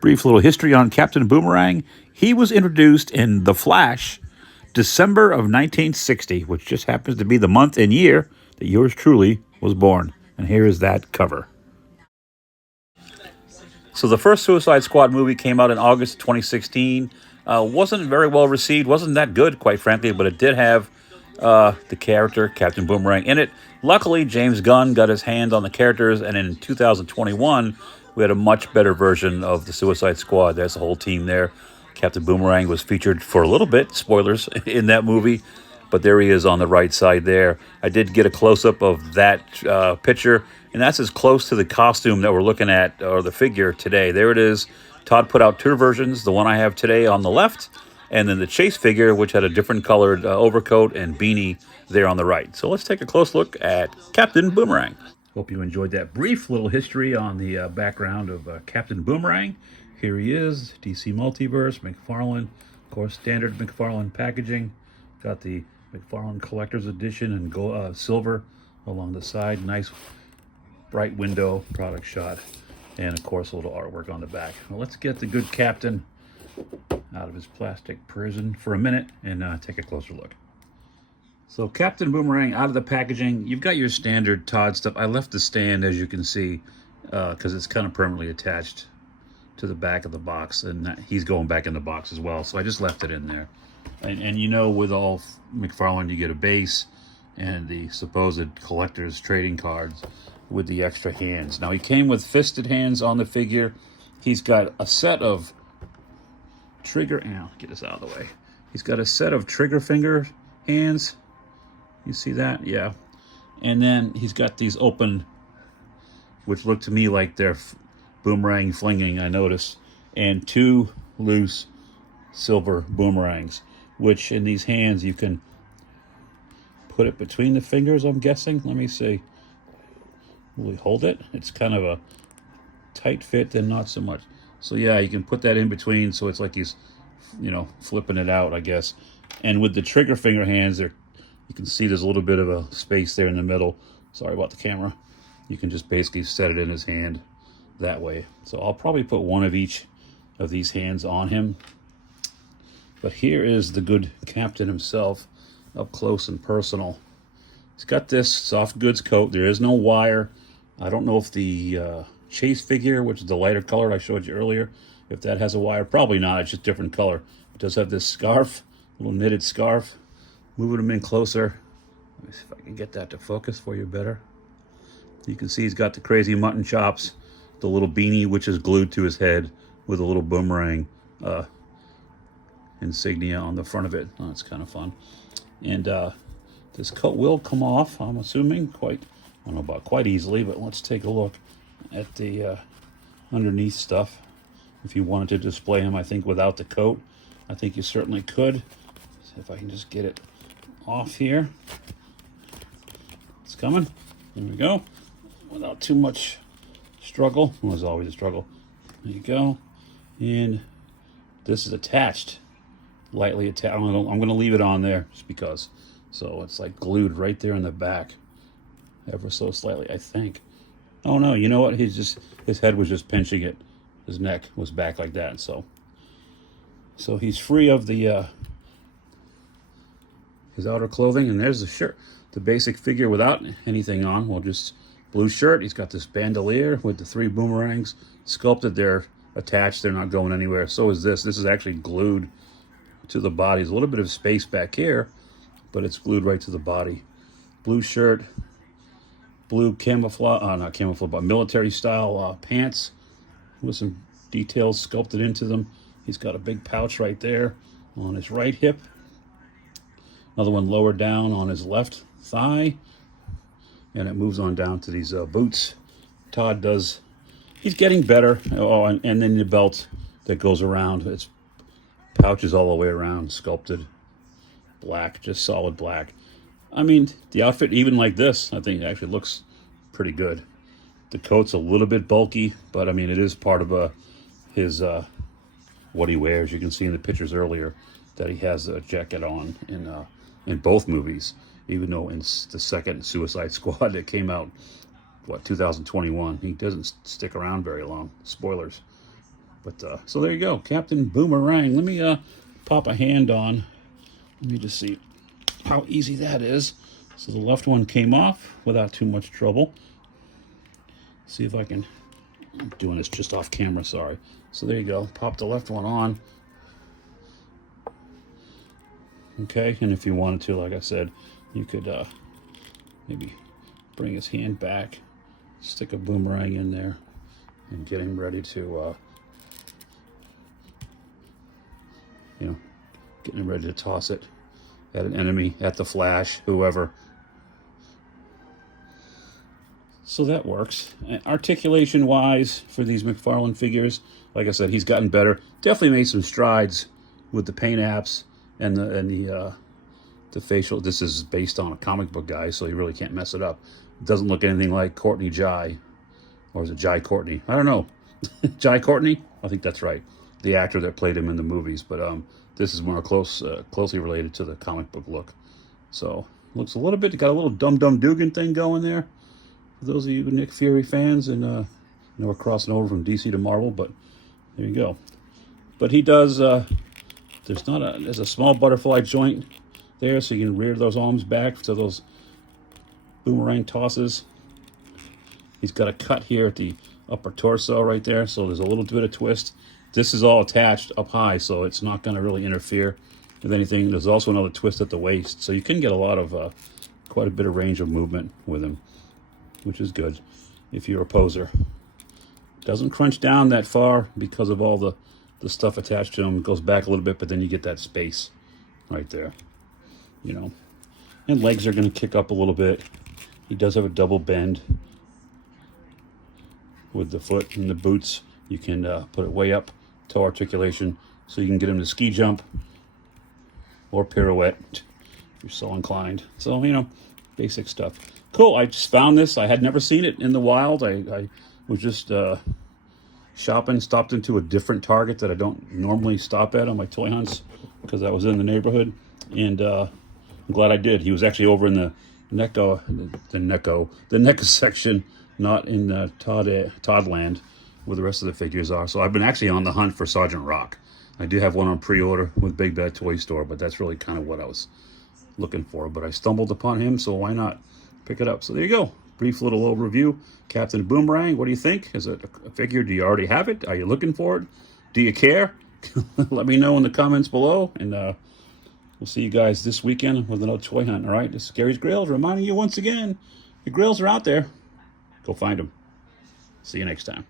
Brief little history on Captain Boomerang. He was introduced in The Flash, December of 1960, which just happens to be the month and year that yours truly was born. And here is that cover. So the first Suicide Squad movie came out in August 2016. Wasn't very well received. Wasn't that good, quite frankly, but it did have the character Captain Boomerang in it. Luckily, James Gunn got his hands on the characters, and in 2021, we had a much better version of the Suicide Squad. There's a whole team there. Captain Boomerang was featured for a little bit, spoilers, in that movie, but there he is on the right side there. I did get a close-up of that picture, and that's as close to the costume that we're looking at, or the figure today. There it is. Todd put out two versions, the one I have today on the left, and then the Chase figure, which had a different colored overcoat and beanie there on the right. So let's take a close look at Captain Boomerang. Hope you enjoyed that brief little history on the background of Captain Boomerang. Here he is, DC Multiverse, McFarlane, of course, standard McFarlane packaging. Got the McFarlane Collector's Edition in silver along the side. Nice bright window product shot. And of course, a little artwork on the back. Well, let's get the good Captain out of his plastic prison for a minute and take a closer look. So Captain Boomerang out of the packaging. You've got your standard Todd stuff. I left the stand, as you can see, because it's kind of permanently attached to the back of the box, and he's going back in the box as well, so I just left it in there. And you know, with all McFarlane, you get a base and the supposed collector's trading cards with the extra hands. Now, he came with fisted hands on the figure. He's got a set of trigger, get this out of the way. He's got a set of trigger finger hands. You see that? Yeah. And then he's got these open, which look to me like they're boomerang flinging, I noticed, and two loose silver boomerangs, which in these hands you can put it between the fingers, I'm guessing. Let me see. Will he hold it? It's kind of a tight fit, then not so much. So yeah, you can put that in between, so it's like he's, you know, flipping it out, I guess. And with the trigger finger hands, there, you can see there's a little bit of a space there in the middle. Sorry about the camera. You can just basically set it in his hand that way. So I'll probably put one of each of these hands on him. But here is the good Captain himself, up close and personal. He's got this soft goods coat. There is no wire. I don't know if the Chase figure, which is the lighter color I showed you earlier, if that has a wire. Probably not. It's just different color. It does have this scarf, little knitted scarf. Moving him in closer. Let me see if I can get that to focus for you better. You can see he's got the crazy mutton chops, the little beanie, which is glued to his head with a little boomerang insignia on the front of it. Oh, it's kind of fun. And this coat will come off, I'm assuming, I don't know about quite easily, but let's take a look at the underneath stuff. If you wanted to display him, I think, without the coat, I think you certainly could. See if I can just get it off here. It's coming. There we go. Without too much struggle. Well, there's always a struggle. There you go. And this is attached. Lightly attached. I'm going to leave it on there just because. So it's like glued right there in the back. Ever so slightly, I think. Oh no, you know what? His head was just pinching it. His neck was back like that. So he's free of the his outer clothing, and there's the shirt. The basic figure without anything on. Well, just blue shirt. He's got this bandolier with the three boomerangs sculpted. They're attached. They're not going anywhere. So is this. This is actually glued to the body. There's a little bit of space back here, but it's glued right to the body. Blue shirt, blue camouflage, not camouflage, but military style pants with some details sculpted into them. He's got a big pouch right there on his right hip. Another one lower down on his left thigh. And it moves on down to these boots. Todd does, he's getting better. Oh, and then the belt that goes around. It's pouches all the way around, sculpted black, just solid black. I mean, the outfit, even like this, I think actually looks pretty good. The coat's a little bit bulky, but I mean, it is part of his what he wears. You can see in the pictures earlier that he has a jacket on in both movies, even though in the second Suicide Squad that came out, 2021, he doesn't stick around very long. Spoilers. But so there you go, Captain Boomerang. Let me pop a hand on. Let me just see how easy that is. So the left one came off without too much trouble. See if I can. I'm doing this just off camera. Sorry. So there you go. Pop the left one on. Okay, and if you wanted to, like I said, you could maybe bring his hand back, stick a boomerang in there, and get him ready to, getting him ready to toss it at an enemy, at the Flash, whoever. So that works. Articulation-wise, for these McFarlane figures, like I said, he's gotten better. Definitely made some strides with the paint apps and the facial. This is based on a comic book guy, so you really can't mess it up. It doesn't look anything like Courtney Jai, or is it Jai Courtney? I don't know. Jai Courtney? I think that's right. The actor that played him in the movies, but this is more closely related to the comic book look. So looks a little bit, got a little Dum Dum Dugan thing going there. For those of you Nick Fury fans, and we're crossing over from DC to Marvel, but there you go. But he does. There's a small butterfly joint there, so you can rear those arms back to those boomerang tosses. He's got a cut here at the upper torso right there, so there's a little bit of twist. This is all attached up high, so it's not going to really interfere with anything. There's also another twist at the waist, so you can get a lot of, quite a bit of range of movement with him, which is good if you're a poser. Doesn't crunch down that far because of all the stuff attached to him. It goes back a little bit, but then you get that space right there, And legs are going to kick up a little bit. He does have a double bend with the foot and the boots. You can put it way up, toe articulation, so you can get him to ski jump or pirouette if you're so inclined. So, basic stuff. Cool, I just found this. I had never seen it in the wild. I was just shopping, stopped into a different Target that I don't normally stop at on my toy hunts because I was in the neighborhood, and I'm glad I did. He was actually over in the NECA section, not in Toddland, where the rest of the figures are. So I've been actually on the hunt for Sergeant Rock. I do have one on pre-order with Big Bad Toy Store, but that's really kind of what I was looking for. But I stumbled upon him, so why not pick it up? So there you go. Brief little overview. Captain Boomerang, what do you think? Is it a figure? Do you already have it? Are you looking for it? Do you care? Let me know in the comments below, and we'll see you guys this weekend with another toy hunt. All right, this is Gary's Grills reminding you once again, the grills are out there. Go find them. See you next time.